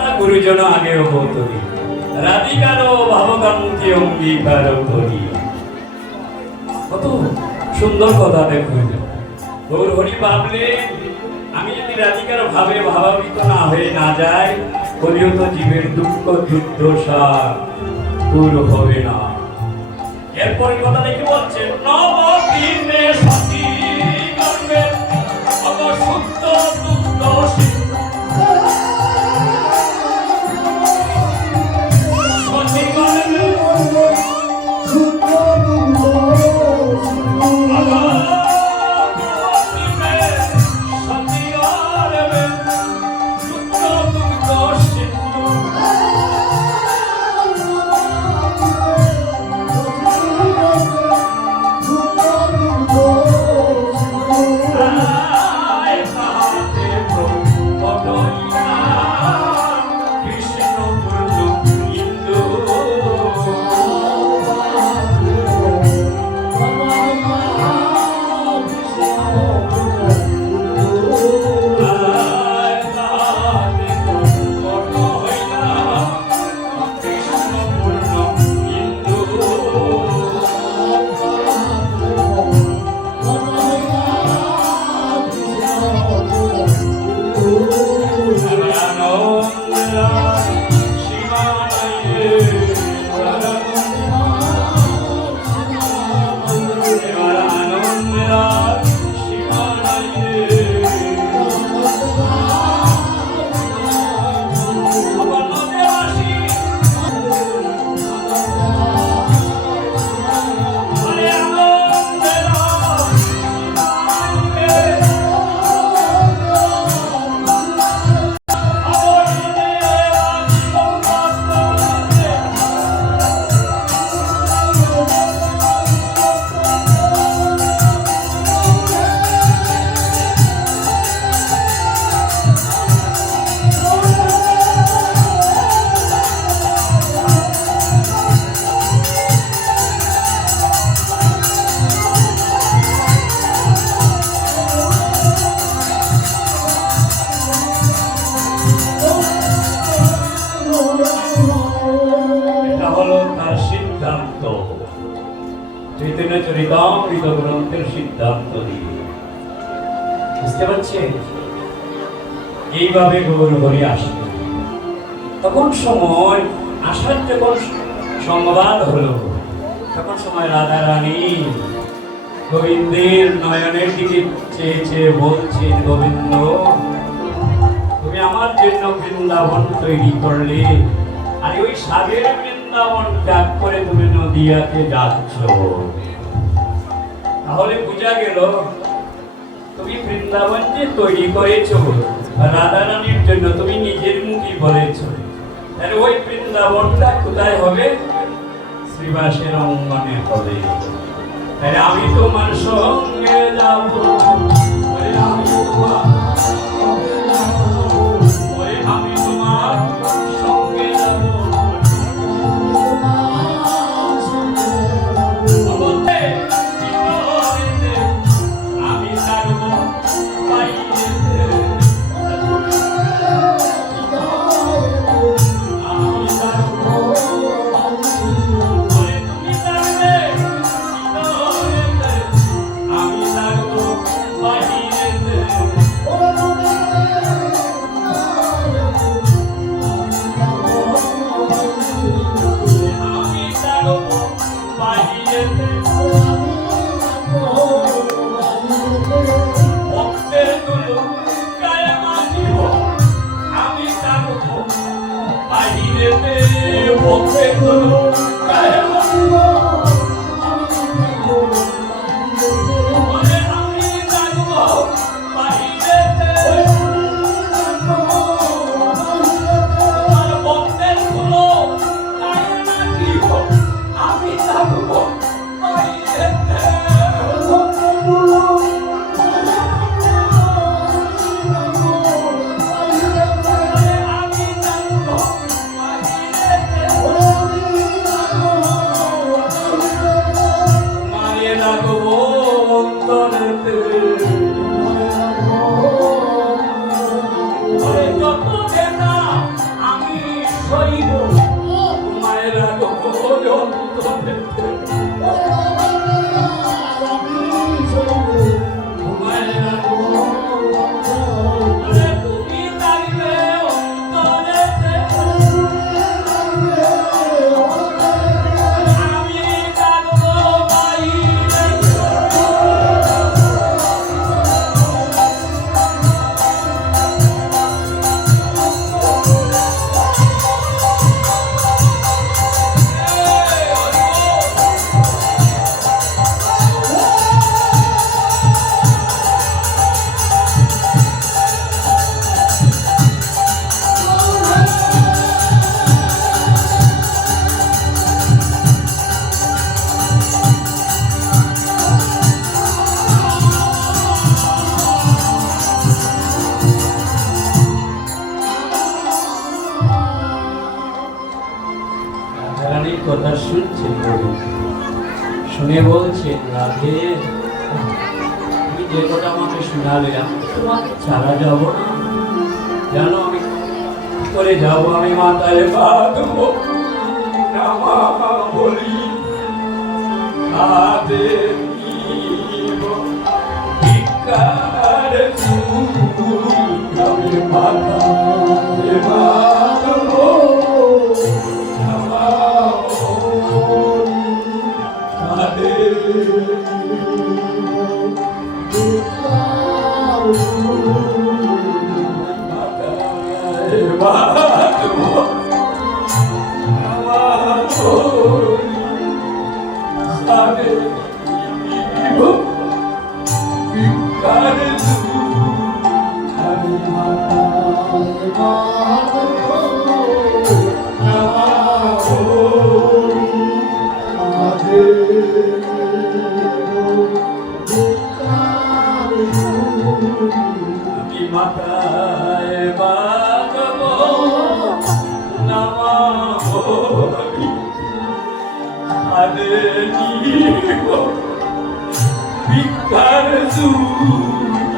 কথা গুরুজন আগে অবতরি রাধিকারও ভাবকান্তি অঙ্গীকার করি। কত সুন্দর কথা দেখুন। গৌর হরি ভাবলে আমি যদি রাধিকার ভাবে ভাবাবিত না হয়ে না যাই, কলিও তো জীবের দুঃখ দুর্দশা দূর হবে না। এরপরে কথা দেখে বলছে নবদিনে সতী গর্ভে অবশুদ্ধ দুগ্ধ সতী গর্ভে চৈতন্য চরিতামৃত গ্রন্থের সিদ্ধান্ত দিয়ে বুঝতে পারছেন। এইভাবে গৌর হরি আসবে। তখন সময় আসার যখন সংবাদ হলো, তখন সময় রাধা রানী গোবিন্দের নয়নের দিকে চেয়ে চেয়ে বলছেন, গোবিন্দ তুমি আমার জন্য বৃন্দাবন তৈরি করলে, আর ওই সাগের বৃন্দাবন ত্যাগ করে তুমি নদিয়াতে যাচ্ছ। তাহলে বোঝা গেল তুমি বৃন্দাবন যে তৈরি করেছ রাধারানীর জন্য, তুমি নিজের মুখে বলেছ। তাহলে ওই বৃন্দাবনটা কোথায় হবে? শ্রীবাসের অঙ্গনে হবে। তাহলে আমি তোমার সঙ্গে যাব, আমি তোমার সইব মায়ের আগমন অন্তরে মায়ের আগমন তুমি থাকবে অন্তরেতে আমি থাকবো বাইরে রানীর কথা শুনছেন কবি শুনে বলছেন রাধে তুমি যে কথা আমাকে শোনালে আমি তোমাকে ছাড়া যাব না জানো আমি কি করে যাবো আমি মাথায় বাঁধবো নামা বলি হাতে নিব ভিক্ষার চুল আমি মাথায় বাঁধবো মাথায় বাঁধবো নামা হাতে নিব ভিক্ষার চুল